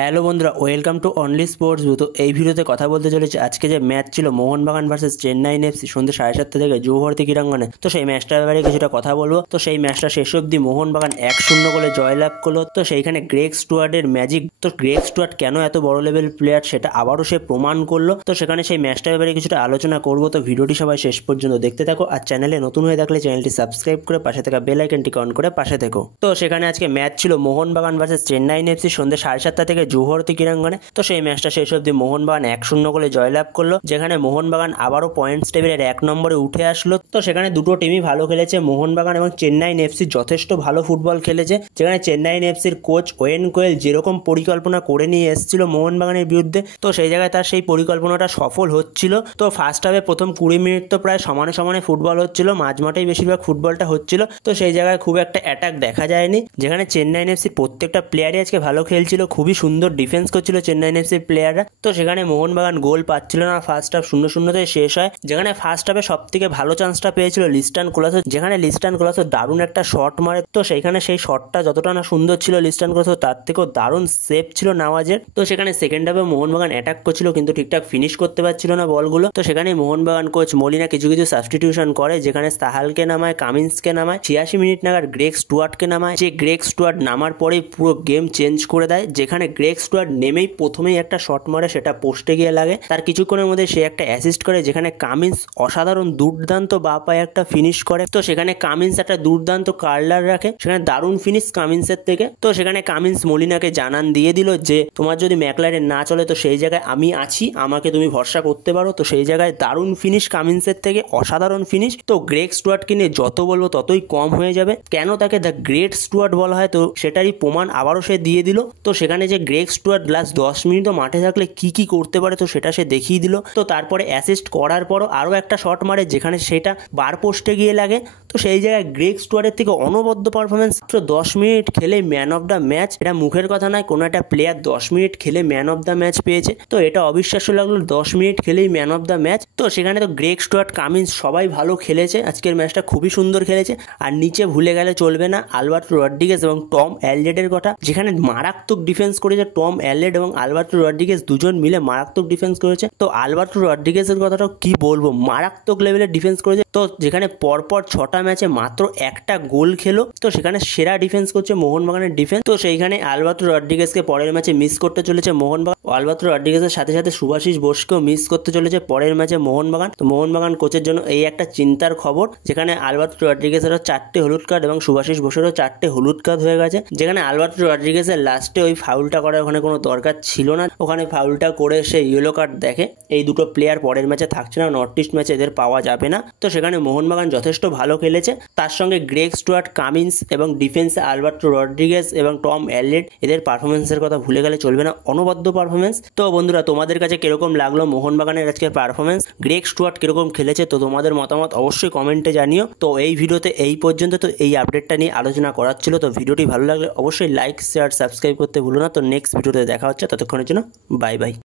Hello বন্ধুরা, welcome to only sports view. তো এই ভিডিওতে কথা বলতে চলেছি আজকে যে ম্যাচ ছিল মোহনবাগান ভার্সেস চেন্নাই এফসি সন্ধ্যে 7:30 থেকে যুবভারতী ক্রীড়াঙ্গনে। তো সেই ম্যাচটার ব্যাপারে কিছুটা কথা বলবো। তো সেই ম্যাচটা শেষ অবধি মোহনবাগান 1-0 গোলে জয়লাভ করলো। তো সেইখানে গ্রেগ স্টুয়ার্টের ম্যাজিক, তো গ্রেগ স্টুয়ার্ট কেন এত বড় লেভেল প্লেয়ার সেটা আবারও সে প্রমাণ করলো। তো সেখানে সেই ম্যাচটার ব্যাপারে কিছুটা আলোচনা করবো। তো ভিডিওটি সবাই শেষ পর্যন্ত দেখতে থাকো, আর চ্যানেলে নতুন হয়ে থাকলে চ্যানেলটি সাবস্ক্রাইব করে পাশে থাকা বেল আইকনটি অন করে পাশে থেকো। তো সেখানে আজকে ম্যাচ ছিল মোহনবাগান ভার্সেস চেন্নাই এফসি সন্ধ্যে 7:30 থেকে যুবভারতী ক্রীড়াঙ্গনে। তো সেই ম্যাচটা শেষ অবধি মোহনবাগান 1-0 গোলে জয়লাভ করলো, যেখানে মোহনবাগান আবারও পয়েন্টস টেবিলের 1 নম্বরে উঠে আসলো। তো সেখানে দুটো টিমই ভালো খেলেছে, মোহনবাগান এবং চেন্নাই এফসি যথেষ্ট ভালো ফুটবল খেলেছে। যেখানে চেন্নাই এফসির কোচ ওয়েন কোয়েল যেরকম পরিকল্পনা করে নিয়ে এসেছিল মোহনবাগানের বিরুদ্ধে, তো সেই জায়গায় তার সেই পরিকল্পনাটা সফল হচ্ছিল। তো ফার্স্ট হাফে প্রথম 20 মিনিট তো প্রায় সমানে সমানে ফুটবল হচ্ছিল, মাঝমাঠেই বেশিরভাগ ফুটবলটা হচ্ছিল। তো সেই জায়গায় খুব একটা অ্যাটাক দেখা যায়নি। যেখানে চেন্নাই এফসির প্রত্যেকটা প্লেয়ারই আজকে ভালো খেলছিল, খুবই সুন্দর ডিফেন্স করছিল চেন্নাই এফসির প্লেয়াররা। তো সেখানে মোহনবাগান গোল পাচ্ছিল না, ফার্স্ট হাফ 0-0 শেষ হয়। যেখানে ফার্স্ট হাফে সব থেকে ভালো চান্সটা পেয়েছিল লিস্টান কোলাসো, যেখানে লিস্টান কোলাসো দারুণ একটা শট মারে। তো সেইখানে সেই শটটা যতটা না সুন্দর ছিল লিস্টান কোলাসো, তার থেকেও দারুণ সেভ ছিল নওয়াজের। তো সেখানে সেকেন্ড হাফে মোহনবাগান অ্যাটাক করছিল কিন্তু ঠিকঠাক ফিনিশ করতে পারছিল না বলগুলো। তো সেখানে মোহনবাগান কোচ মলিনা কিছু সাবস্টিটিউশন করে, যেখানে সাহালকে নামায়, কামিন্সকে নামায়, 86 মিনিট নাগাদ গ্রেগ স্টুয়ার্টকে নামায়। যে গ্রেগ স্টুয়ার্ট নামার পরেই পুরো গেম চেঞ্জ করে দেয়। যেখানে গ্রেগ স্টুয়ার্ট নেমেই প্রথমেই একটা শট মারে, সেটা পোস্টে গিয়ে লাগে। তার কিছুক্ষণের মধ্যে সে একটা অ্যাসিস্ট করে, যেখানে কামিন্স অসাধারণ দুর্দান্ত বা পায়ে একটা ফিনিশ করে। তো সেখানে কামিন্স একটা দুর্দান্ত কার্লার রাখে, সেখানে দারুণ ফিনিশ কামিন্সের থেকে। তো সেখানে কামিন্স মলিনাকে জানান দিয়ে দিল যে তোমার যদি ম্যাকলারেন না চলে তো সেই জায়গায় আমি আছি, আমাকে তুমি ভরসা করতে পারো। তো সেই জায়গায় দারুণ ফিনিশ কামিন্সের থেকে, অসাধারণ ফিনিশ। তো গ্রেগ স্টুয়ার্টকে নিয়ে যত বলবো ততই কম হয়ে যাবে। কেন তাকে দ্য গ্রেট স্টুয়ার্ট বলা হয়, তো সেটারই প্রমাণ আবারও সে দিয়ে দিল। তো সেখানে যে গ্রেগ স্টুয়ার্ট লাস্ট 10 মিনিটও মাঠে থাকলে কি করতে পারে, তো সেটা সে দেখিয়ে দিল। তো তারপরে অ্যাসিস্ট করার পরও আরও একটা শট মারে, যেখানে সেটা বার পোস্টে গিয়ে লাগে। তো সেই জায়গায় গ্রেগ স্টুয়ার্টের থেকে অনবদ্য পারফরমেন্স। তো 10 মিনিট খেলে ম্যান অফ দ্য ম্যাচ, এটা মুখের কথা নয়, কোনো একটা প্লেয়ার 10 মিনিট খেলে ম্যান অফ দ্য ম্যাচ পেয়েছে। তো এটা অবিশ্বাস্য লাগলো, 10 মিনিট খেলেই ম্যান অফ দ্য ম্যাচ। তো সেখানে তো গ্রেগ স্টুয়ার্ট, কামিন্স সবাই ভালো খেলেছে, আজকের ম্যাচটা খুবই সুন্দর খেলেছে। আর নিচে ভুলে গেলে চলবে না আলবার্টো রড্রিগেজ এবং টম অ্যালডেডের কথা, যেখানে মারাত্মক ডিফেন্স করেছে টম অ্যালডেড এবং আলবার্টো রড্রিগেজ দুজন মিলে মারাত্মক ডিফেন্স করেছে। তো আলবার্টো রড্রিগেজের কথাটাও কি বলবো, মারাত্মক লেভেলের ডিফেন্স করেছে। তো যেখানে পরপর 6টা ম্যাচে মাত্র একটা গোল খেলো, তো সেখানে সেরা ডিফেন্স করছে মোহনবাগানের ডিফেন্স। তো সেইখানে আলবার্টো রড্রিগেজকে পরের ম্যাচে মিস করতে চলেছে মোহনবাগান। আলবার্টো রড্রিগেজের সাথে সাথে সুভাশিস বোসকেও মিস করতে চলেছে পরের ম্যাচে মোহনবাগান। তো মোহনবাগান কোচের জন্য এই একটা চিন্তার খবর, যেখানে আলবার্টো রড্রিগেজেরও 4টে হলুদ কার্ড এবং সুভাশিস বোসেরও 4টে হলুদ কার্ড হয়ে গেছে। যেখানে আলবার্টো রড্রিগেজের লাস্টে ওই ফাউলটা করার ওখানে কোনো দরকার ছিল না, ওখানে ফাউলটা করে সে ইয়েলো কার্ড দেখে। এই দুটো প্লেয়ার পরের ম্যাচে থাকছে না, নর্থ ইস্ট ম্যাচে এদের পাওয়া যাবে না। তো সেখানে মোহনবাগান যথেষ্ট ভালো খেলেছে। তার সঙ্গে গ্রেগ স্টুয়ার্ট, কামিন্স এবং ডিফেন্সে আলবার্টো রড্রিগেজ এবং টম অ্যালডেড, এদের পারফরমেন্সের কথা ভুলে গেলে চলবে না, অনবদ্য পারফরমেন্স। তো বন্ধুরা, তোমাদের কাছে কিরকম লাগলো মোহনবাগানের আজকের পারফরমেন্স, গ্রেগ স্টুয়ার্ট কিরকম খেলেছে, তো তোমাদের মতামত অবশ্যই কমেন্টে জানিও। তো এই ভিডিওতে এই পর্যন্ত, তো এই আপডেটটা নিয়ে আলোচনা করার ছিল। তো ভিডিওটি ভালো লাগলে অবশ্যই লাইক, শেয়ার, সাবস্ক্রাইব করতে ভুলো না। তো নেক্সট ভিডিওতে দেখা হচ্ছে, ততক্ষণের জন্য বাই বাই।